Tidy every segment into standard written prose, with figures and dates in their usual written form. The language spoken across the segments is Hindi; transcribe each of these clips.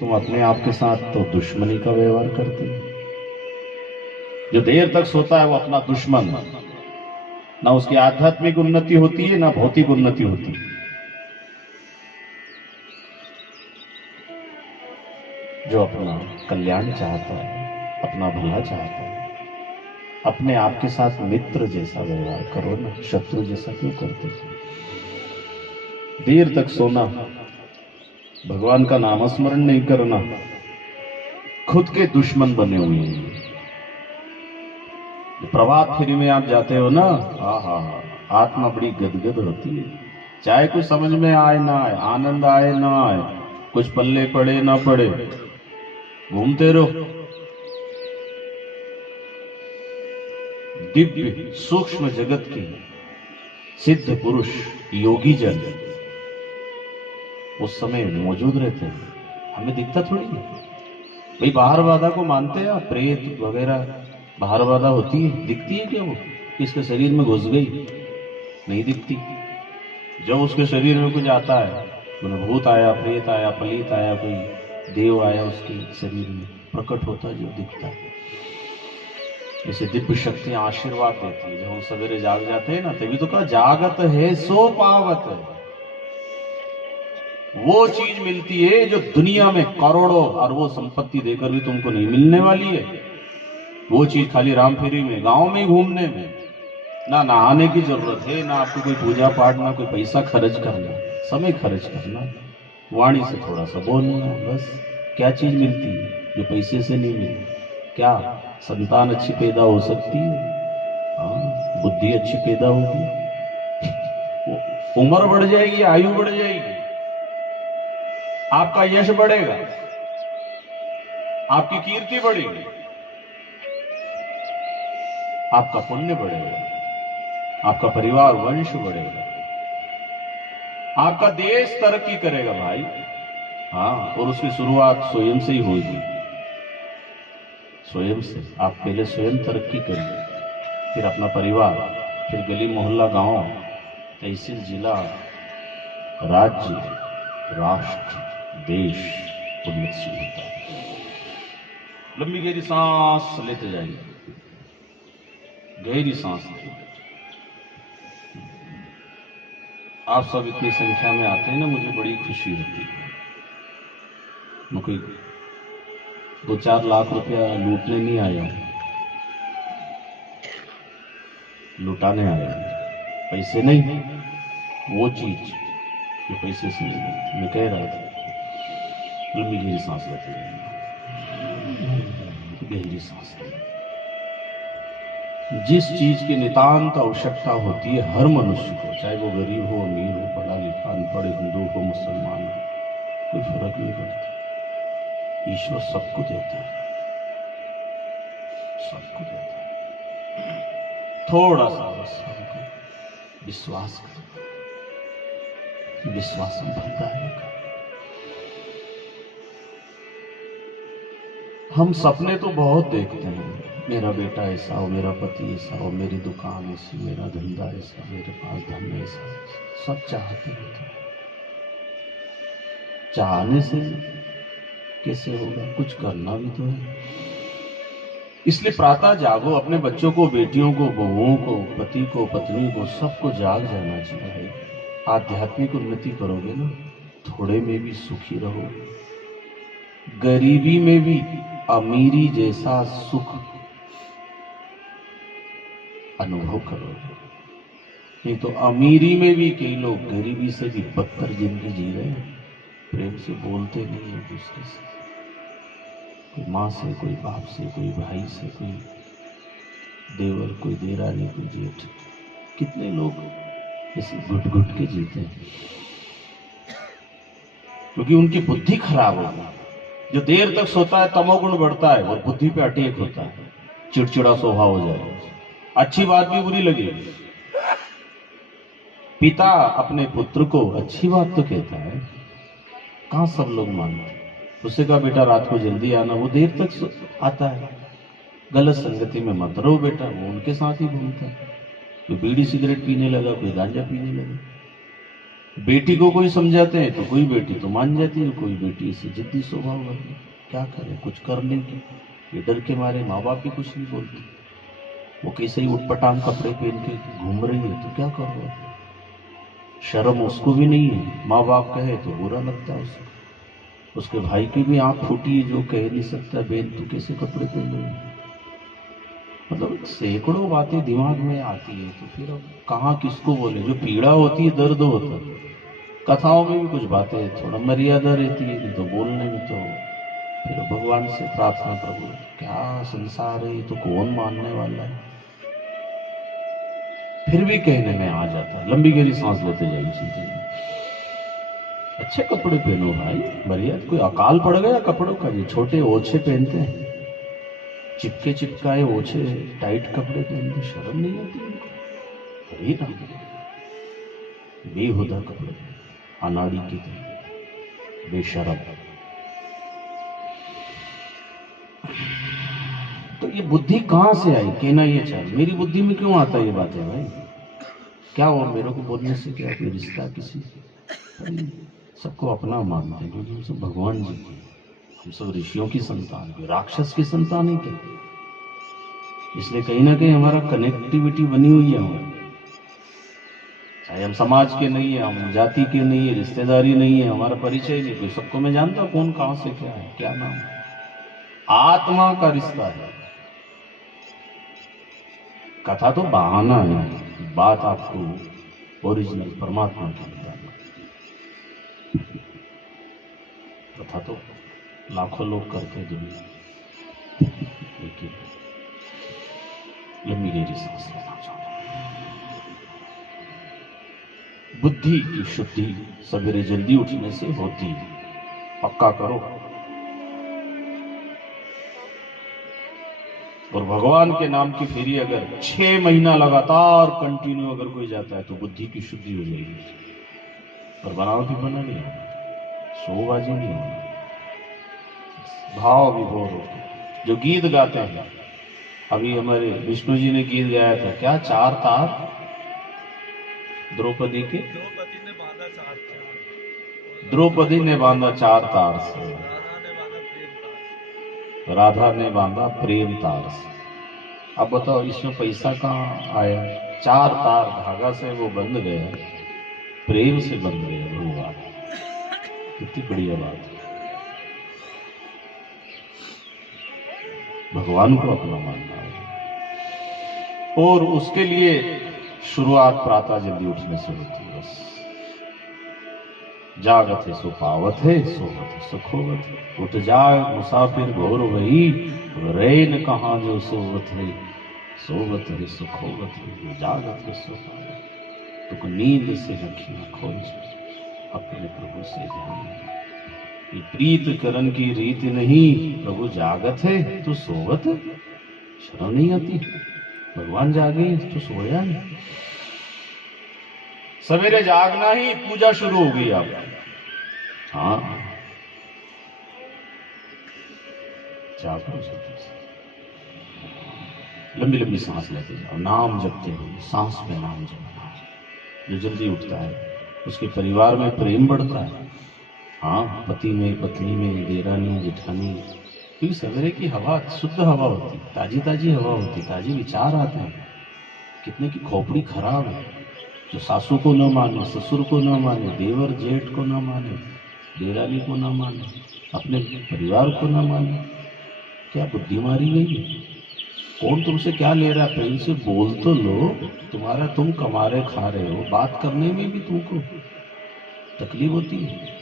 तुम अपने आप के साथ तो दुश्मनी का व्यवहार करते हो। जो देर तक सोता है वो अपना दुश्मन, ना उसकी आध्यात्मिक उन्नति होती है ना भौतिक उन्नति होती है। जो अपना कल्याण चाहता है, अपना भला चाहता है, अपने आप के साथ मित्र जैसा व्यवहार करो ना, शत्रु जैसा क्यों करते हो? देर तक सोना, भगवान का नामस्मरण नहीं करना, खुद के दुश्मन बने हुए हैं। प्रभात फेरी में आप जाते हो ना, आत्मा बड़ी गदगद होती है। चाहे कुछ समझ में आए ना आए, आनंद आए ना आए, कुछ पल्ले पड़े ना पड़े, घूमते रहो। दिव्य सूक्ष्म जगत के सिद्ध पुरुष योगी जन उस समय मौजूद रहते हैं, हमें दिखता थोड़ी है। भाई बाहर बाधा को मानते हैं, प्रेत वगैरह बाहर बाधा होती है, दिखती है क्या? वो इसके शरीर में घुस गई, नहीं दिखती। जब उसके शरीर में कुछ आता है, भूत आया, प्रेत आया, पलीत आया, कोई देव आया, उसके शरीर में प्रकट होता है, जो दिखता है। जैसे दिव्य शक्तियां आशीर्वाद देती है। जब हम सवेरे जाग जाते हैं ना, तभी तो कहा जागत है सो पावत है। वो चीज मिलती है जो दुनिया में करोड़ों और वो संपत्ति देकर भी तुमको नहीं मिलने वाली है। वो चीज खाली रामफेरी में, गांव में घूमने में, ना नहाने की जरूरत है, ना आपको कोई पूजा पाठ, ना कोई पैसा खर्च करना, समय खर्च करना, वाणी से थोड़ा सा बोलना, बस। क्या चीज मिलती है जो पैसे से नहीं मिलती? क्या संतान अच्छी पैदा हो सकती है? हाँ, बुद्धि अच्छी पैदा होगी, उम्र बढ़ जाएगी, आयु बढ़ जाएगी, आपका यश बढ़ेगा, आपकी कीर्ति बढ़ेगी, आपका पुण्य बढ़ेगा, आपका परिवार वंश बढ़ेगा, आपका देश तरक्की करेगा भाई। हाँ, और उसकी शुरुआत स्वयं से ही होगी। स्वयं से आप पहले स्वयं तरक्की करिए, फिर अपना परिवार, फिर गली मोहल्ला, गांव, तहसील, जिला, राज्य, राष्ट्र, देश उन्नति होता है। लंबी गहरी सांस लेते जाइए, गहरी सांस लेते। आप सब इतनी संख्या में आते हैं ना, मुझे बड़ी खुशी होती है। मैं कोई 2-4 लाख रुपया लूटने नहीं आया हूं, लुटाने आया हूं। पैसे नहीं, वो चीज जो पैसे से नहीं मिलती। मैं कह रहा था, लंबी गहरी सांस लेते जाइए, गहरी सांस लेते। जिस चीज की नितांत आवश्यकता होती है हर मनुष्य को, चाहे वो गरीब हो, अमीर हो, पढ़ा लिखा, अनपढ़, हिंदू हो, मुसलमान हो, कोई फर्क नहीं पड़ता। ईश्वर सबको देता है, सबको देता है। थोड़ा सा बस हमको विश्वास करो, विश्वास भरता है। हम सपने तो बहुत देखते हैं, मेरा बेटा ऐसा हो, मेरा पति ऐसा हो, मेरी दुकान ऐसी, मेरा धंधा ऐसा, मेरे पास धन ऐसा, सब चाहते हैं। चाहने से कैसे होगा? कुछ करना भी तो है। इसलिए प्रातः जागो, अपने बच्चों को, बेटियों को, बहुओं को, पति को, पत्नी को, सबको जाग जाना चाहिए। आध्यात्मिक उन्नति करोगे ना, थोड़े में भी सुखी रहोगे, गरीबी में भी अमीरी जैसा सुख अनुभव करोगे। नहीं तो अमीरी में भी कई लोग गरीबी से भी बदतर जिंदगी जी रहे हैं, प्रेम से बोलते नहीं है दूसरे से, कोई माँ से, कोई बाप से, कोई भाई से, कोई देवर, कोई देरानी, कोई जेठ। कितने लोग ऐसे घुट घुट के जीते हैं, क्योंकि उनकी बुद्धि खराब हो गई। जो देर तक सोता है तमोगुण बढ़ता है और बुद्धि पे अटैक होता है, चिड़चिड़ा स्वभाव हो जाएगा। अच्छी बात भी बुरी लगेगी। पिता अपने पुत्र को अच्छी बात तो कहता है, कहां सब लोग मानते। उससे कहा बेटा रात को जल्दी आना, वो देर तक आता है। गलत संगति में मत रहो बेटा, वो उनके साथ ही घूमता है। कोई बीड़ी सिगरेट पीने लगा, कोई गांजा पीने लगा। बेटी को कोई समझाते हैं तो कोई बेटी तो मान जाती है, कोई बेटी से जिद्दी स्वभाव वाली, क्या करे, कुछ कर लेगी, ये डर के मारे माँ बाप भी कुछ नहीं बोलते। वो कैसे ही उटपटांग कपड़े पहन के घूम रही है तो क्या कर रहा है, शर्म उसको भी नहीं है, माँ बाप कहे तो बुरा लगता है उसको। उसके भाई की भी आंख फूटी है जो कह नहीं सकता, बेन तू कैसे कपड़े पहन रही है। मतलब सैकड़ों बातें दिमाग में आती है, तो फिर अब कहाँ किसको बोले। जो पीड़ा होती है, दर्द होता है, कथाओं में भी कुछ बातें थोड़ा मर्यादा रहती है, नहीं तो बोलने में तो फिर भगवान से प्रार्थना, प्रभु क्या संसार है, ये तो कौन मानने वाला है। फिर भी कहने में आ जाता है, लंबी गहरी सांस लेते जाइए, सुनते जाइए। अच्छे कपड़े पहनो भाई, मर्यादा, कोई अकाल पड़ गया कपड़ों का, ये छोटे ओछे पहनते हैं, चिपके चिपकाए ओछे टाइट कपड़े पहनते, शर्म नहीं आती उनको। वही ना, बेहुदा कपड़े, अनाड़ी की तरह बेशरम। तो ये बुद्धि कहां से आई, कहना ये चाहिए, मेरी बुद्धि में क्यों आता ये बातें भाई, क्या हो मेरे को बोलने से क्या कोई रिश्ता किसी, सबको अपना मानते हैं, क्योंकि हम सब भगवान जी के, हम सब ऋषियों की संतान, राक्षस की संतान ही क्या, इसलिए कहीं ना कहीं हमारा कनेक्टिविटी बनी हुई है हमारी। चाहे हम समाज के नहीं है, हम जाति के नहीं है, रिश्तेदारी नहीं है, हमारा परिचय नहीं, कोई सबको मैं जानता हूं कौन कहां से क्या है, क्या नाम है, आत्मा का रिश्ता है। कथा तो बहाना है, बात आपको ओरिजिनल परमात्मा की बताना। कथा तो लाखों लोग करते दुनिया, लेकिन लंबी गहरी सांस लेना चाहता हूं। बुद्धि की शुद्धि सवेरे जल्दी उठने से होती है, पक्का करो। और भगवान के नाम की फेरी अगर 6 महीना लगातार कंटिन्यू अगर कोई जाता है तो बुद्धि की शुद्धि हो जाएगी। और बनावटी बना नहीं होगा, शोबाजी नहीं होगा, भाव विभोर हो। जो गीत गाते हैं, अभी हमारे विष्णु जी ने गीत गाया था, क्या 4 तार द्रौपदी के, द्रौपदी ने बांधा 4 तार से, राधा ने बांधा प्रेम तार से। अब बताओ इसमें पैसा कहाँ आया, 4 तार धागा से वो बंध गया, प्रेम से बंध गया भगवान। कितनी बढ़िया बात है, भगवान को अपना मानना है। और उसके लिए शुरुआत प्रातः जल्दी उठने से होती है। बस जागत है सो पावत है, सोवत है सुखोवत है। उठ जाग मुसाफिर घोर वही, रैन कहाँ जो सोवत है, सोवत है सुखोवत है। जागत है सो पावत, तुक नींद से रखी खोज, अपने प्रभु से ध्यान। ये प्रीत करन की रीत नहीं, प्रभु जागत है तो सोवत है। शर्म नहीं आती, भगवान जागे तो सोया नहीं। सवेरे जागना ही पूजा शुरू हो गई अब। हाँ, जागो जल्दी से, लंबी लंबी सांस लेते जाओ, नाम जपते हो, सांस पे नाम जपना। जो जल्दी उठता है उसके परिवार में प्रेम बढ़ता है। हाँ, पति में, पत्नी में, देरानी जेठानी, क्योंकि सवेरे की हवा शुद्ध हवा होती, ताजी ताजी हवा होती, ताजी विचार आते हैं। कितने की खोपड़ी खराब है, जो सासू को न माने, ससुर को न माने, देवर जेठ को न माने, देरानी को न माने, अपने परिवार को न माने, क्या बुद्धि मारी गई है। कौन तुमसे क्या ले रहा है, प्रेम से बोल तो लो। तुम्हारा तुम कमा रहे खा रहे हो, बात करने में भी तुमको तकलीफ होती है।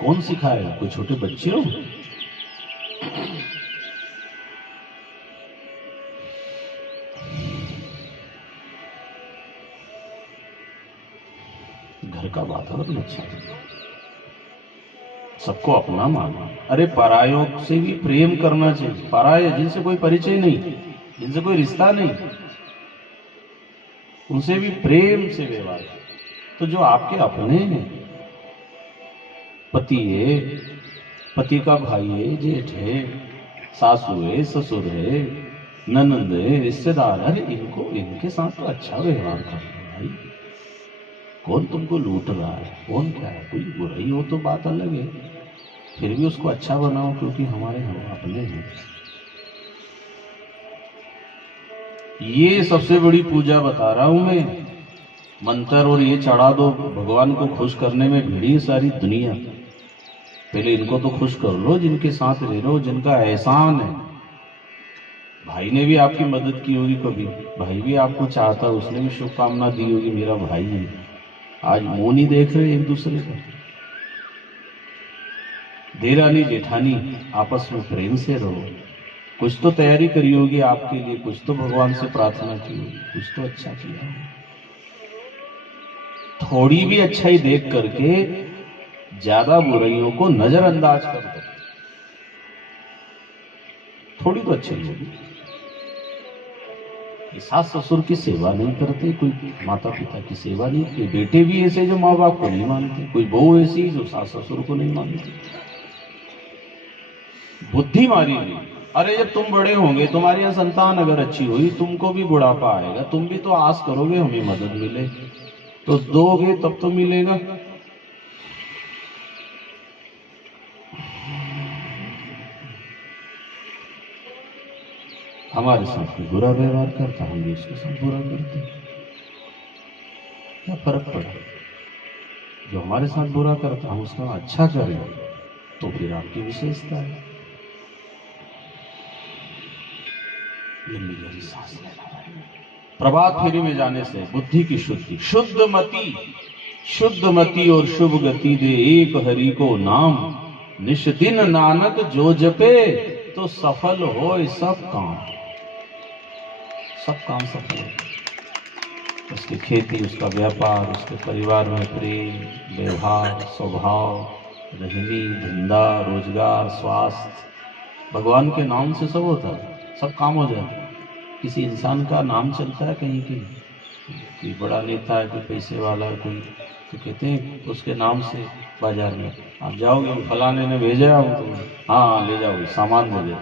कौन सिखाएगा, कोई छोटे बच्चे हो। घर का वातावरण अच्छा है, सबको अपना माना। अरे परायों से भी प्रेम करना चाहिए, पराये जिनसे कोई परिचय नहीं, जिनसे कोई रिश्ता नहीं, उनसे भी प्रेम से व्यवहार। तो जो आपके अपने हैं, पति है, पति का भाई है, जेठ है, सासू है, ससुर है, ननंद है, रिश्तेदार, अरे इनको, इनके साथ तो अच्छा व्यवहार करना भाई। कौन तुमको लूट रहा है, कौन क्या है, कोई बुराई हो तो बात अलग है, फिर भी उसको अच्छा बनाओ क्योंकि हमारे हम अपने हैं। ये सबसे बड़ी पूजा बता रहा हूं मैं। मंत्र और ये चढ़ा दो, भगवान को खुश करने में भिड़ी सारी दुनिया। पहले इनको तो खुश कर लो जिनके साथ रह रहे हो, जिनका एहसान है। भाई ने भी आपकी मदद की होगी कभी, भाई भी आपको चाहता, उसने भी शुभकामना दी होगी, मेरा भाई है। आज मुंह नहीं देख रहे एक दूसरे का। देरानी जेठानी आपस में प्रेम से रहो। कुछ तो तैयारी करी होगी आपके लिए, कुछ तो भगवान से प्रार्थना की होगी, कुछ तो अच्छा किया होगा। थोड़ी भी अच्छाई देख करके ज्यादा बुराइयों को नजरअंदाज कर दो। थोड़ी तो अच्छाई होगी। सास ससुर की सेवा नहीं करते, कोई माता पिता की सेवा नहीं करते, बेटे भी ऐसे जो माँ बाप को नहीं मानते, कोई बहू ऐसी जो सास ससुर को नहीं मानती। बुद्धि मारी गई। अरे जब तुम बड़े होंगे, तुम्हारी यह संतान अगर अच्छी हुई, तुमको भी बुढ़ापा आएगा, तुम भी तो आस करोगे हमें मदद मिले, तो दोगे तब तो मिलेगा। हमारे साथ कोई बुरा व्यवहार करता, हम भी उसके साथ बुरा करते, क्या फर्क पड़ा? जो हमारे साथ बुरा करता हम उसका अच्छा करें तो फिर आपकी विशेषता है। लंबी गहरी सांस लेना है। प्रभात फेरी में जाने से बुद्धि की शुद्धि, शुद्ध मति और शुभ गति दे एक हरि को नाम, निश दिन नानक जो जपे तो सफल हो सब काम। सब काम सफल हो, उसकी खेती, उसका व्यापार, उसके परिवार में प्रेम, व्यवहार, स्वभाव, रहनी, धंधा, रोजगार, स्वास्थ्य, भगवान के नाम से सब होता है, सब काम हो जाता है। किसी इंसान का नाम चलता है कहीं की, कोई बड़ा नेता है, कोई पैसे वाला है, कोई तो कहते हैं उसके नाम से बाजार में आप जाओगे, फलाने ने भेजा हूँ तो हाँ ले जाओगे, सामान ले जाओ।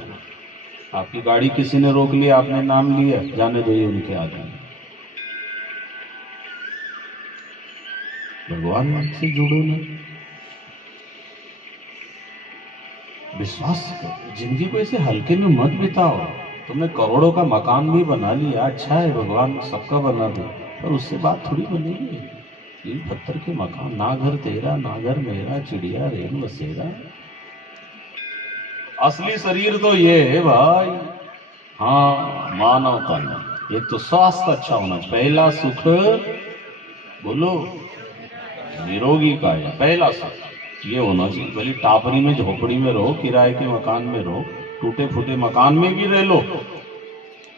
आपकी गाड़ी किसी ने रोक लिया, आपने नाम लिया, जाने दो ये उनके आदमी। भगवान से जुड़ो ना, विश्वास करो, जिंदगी को ऐसे हल्के में मत बिताओ। तुमने करोड़ों का मकान भी बना लिया, अच्छा है, भगवान सबका बना दे, पर उससे बात थोड़ी बनेगी। ये पत्थर के मकान, ना घर तेरा ना घर मेरा, चिड़िया रेल बसेरा। असली शरीर तो ये है भाई, हाँ, मानव तन। एक तो स्वास्थ्य अच्छा होना, पहला सुख बोलो निरोगी काया, पहला सुख ये होना चाहिए। भले टापरी में झोपड़ी में रहो, किराए के मकान में रहो, टूटे फूटे मकान में भी रह लो,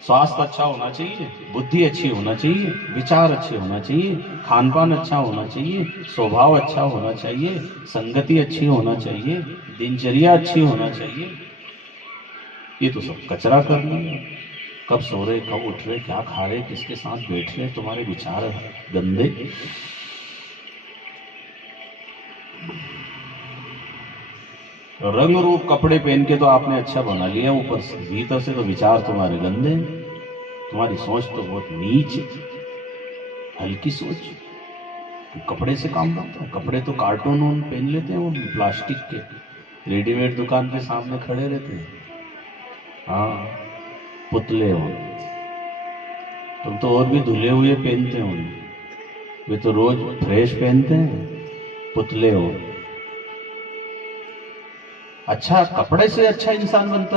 स्वास्थ्य अच्छा होना चाहिए, बुद्धि अच्छी होना चाहिए, विचार अच्छे होना चाहिए, खान पान अच्छा होना चाहिए, स्वभाव अच्छा होना चाहिए, संगति अच्छी होना चाहिए, दिनचर्या अच्छी होना चाहिए। ये तो सब कचरा कर लिया। कब सो रहे, कब उठ रहे, क्या खा रहे, किसके साथ बैठ रहे, तुम्हारे विचार गंदे। रंग रूप कपड़े पहन के तो आपने अच्छा बना लिया, ऊपर से भीतर से तो विचार तुम्हारे गंदे, तुम्हारी सोच तो बहुत नीच, हल्की सोच। तो कपड़े से काम बनता है? कपड़े तो कार्टून उन पहन लेते हैं, वो प्लास्टिक के, रेडीमेड दुकान के सामने खड़े रहते हैं, हाँ, पुतले हो। तुम तो और भी धुले हुए पहनते हो, वे तो रोज फ्रेश पहनते हैं, पुतले हो। अच्छा कपड़े से अच्छा इंसान बनता है।